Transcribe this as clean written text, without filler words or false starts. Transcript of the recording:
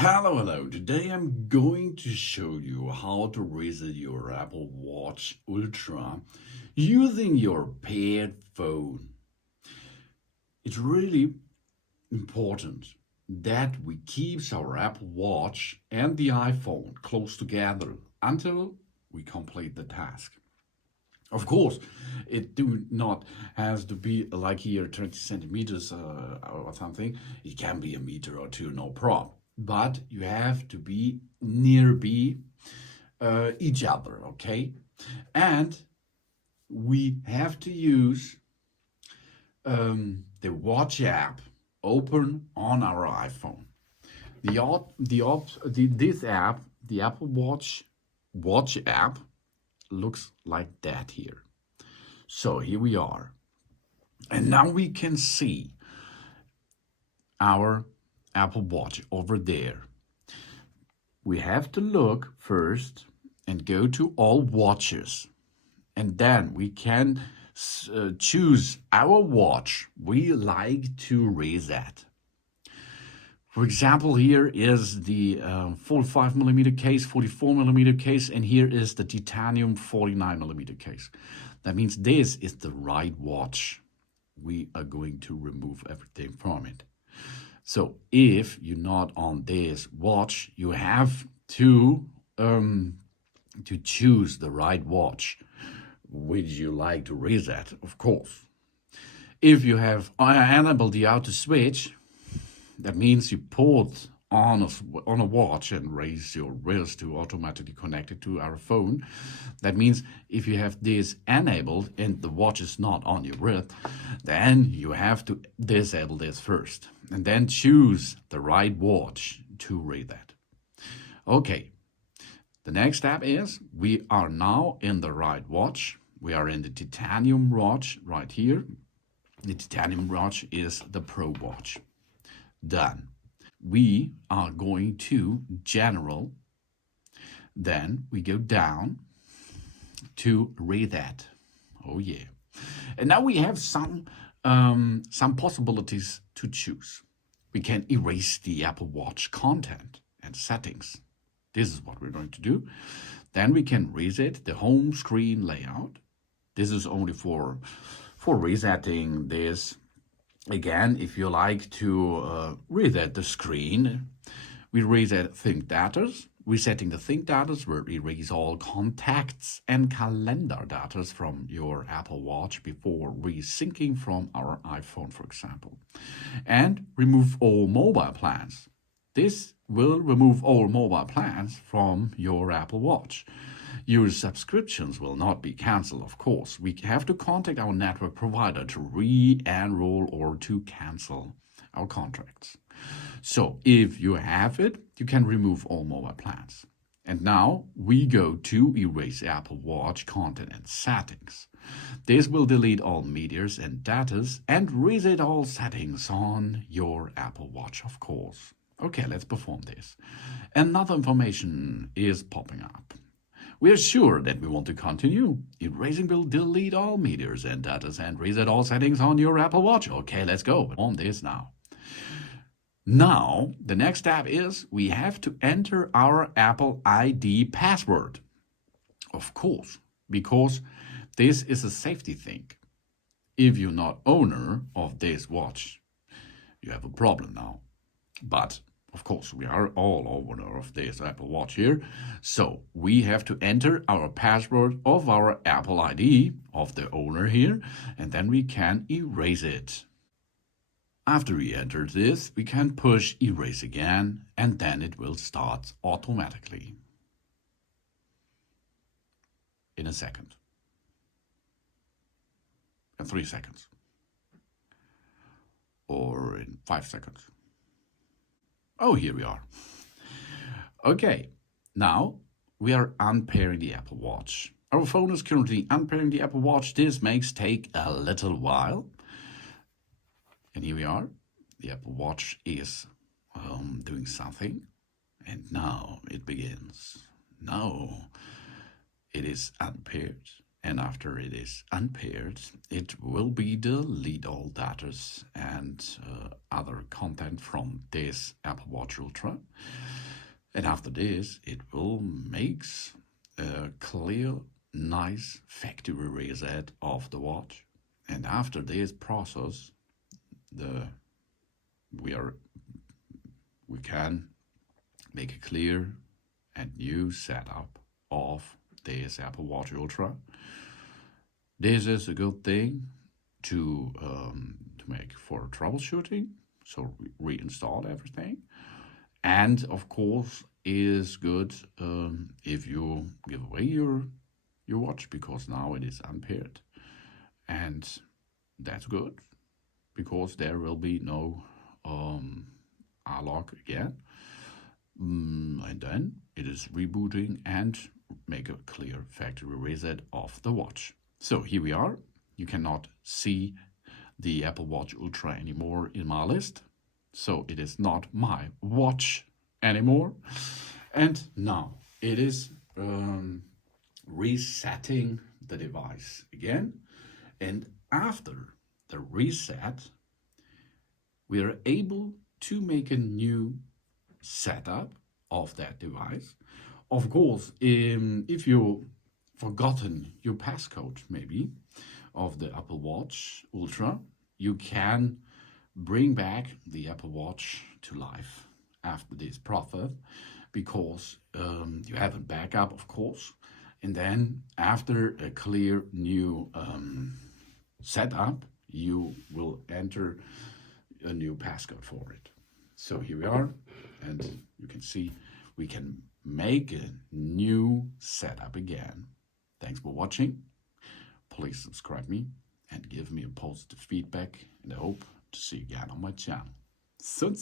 Hello. Today I'm going to show you how to reset your Apple Watch Ultra using your paired phone. It's really important that we keep our Apple Watch and the iPhone close together until we complete the task. Of course, it do not has to be like here 20 centimeters or something. It can be a meter or two, no problem. But you have to be nearby each other, okay? And we have to use the Watch app open on our iPhone. This app, the Apple Watch app, looks like that here. So here we are. And now we can see our Apple Watch over there. We have to look first and go to all watches. And then we can choose our watch we like to reset. For example, here is the 45 millimeter case, 44 millimeter case, and here is the titanium 49 millimeter case. That means this is the right watch. We are going to remove everything from it. So if you're not on this watch, you have to choose the right watch, which you like to reset, of course. If you have enabled the auto switch, that means you put on a watch and raise your wrist to automatically connect it to our phone. That means if you have this enabled and the watch is not on your wrist, then you have to disable this first and then choose the right watch to read that. Okay, the next step is we are now in the right watch. We are in the titanium watch right here. The titanium watch is the Pro watch. Done. We are going to general, then we go down to reset. Oh yeah. And now we have some possibilities to choose. We can erase the Apple Watch content and settings. This is what we're going to do. Then we can reset the home screen layout. This is only for resetting this. Again, if you like to reset the screen, we reset Think Data. Resetting the Think Data will erase all contacts and calendar data from your Apple Watch before resyncing from our iPhone, for example. And remove all mobile plans. This will remove all mobile plans from your Apple Watch. Your subscriptions will not be cancelled, of course. We have to contact our network provider to re-enroll or to cancel our contracts. So if you have it, you can remove all mobile plans. And now we go to erase Apple Watch content and settings. This will delete all medias and datas and reset all settings on your Apple Watch, of course. Okay, let's perform this. Another information is popping up. We are sure that we want to continue. Erasing will delete all medias and data and reset all settings on your Apple Watch. Okay, let's go on this now. Now, the next step is we have to enter our Apple ID password. Of course, because this is a safety thing. If you're not owner of this watch, you have a problem now. But of course, we are all owner of this Apple Watch here. So we have to enter our password of our Apple ID of the owner here, and then we can erase it. After we enter this, we can push erase again, and then it will start automatically. In a second. In 3 seconds. Or in 5 seconds. Oh, here we are. Okay, now we are unpairing the Apple Watch. Our phone is currently unpairing the Apple Watch. This makes take a little while. And here we are. The Apple Watch is doing something. And now it begins. Now it is unpaired. and after it is unpaired, it will be delete all data and other content from this Apple Watch Ultra. And after this, it will make a clear, nice factory reset of the watch. And after this process, we can make a clear and new setup of this Apple Watch Ultra. This is a good thing to make for troubleshooting, so reinstall everything. And of course, is good if you give away your watch, because now it is unpaired, and that's good because there will be no unlock again, and then it is rebooting and make a clear factory reset of the watch. So here we are. You cannot see the Apple Watch Ultra anymore in my list, so it is not my watch anymore. And now it is resetting the device again, and after the reset we are able to make a new setup of that device. Of course, if you forgotten your passcode maybe of the Apple Watch Ultra, you can bring back the Apple Watch to life after this process, because you have a backup, of course, and then after a clear new setup, you will enter a new passcode for it. So here we are, and you can see we can make a new setup again. Thanks for watching. Please subscribe me and give me a positive feedback, and I hope to see you again on my channel. Soon.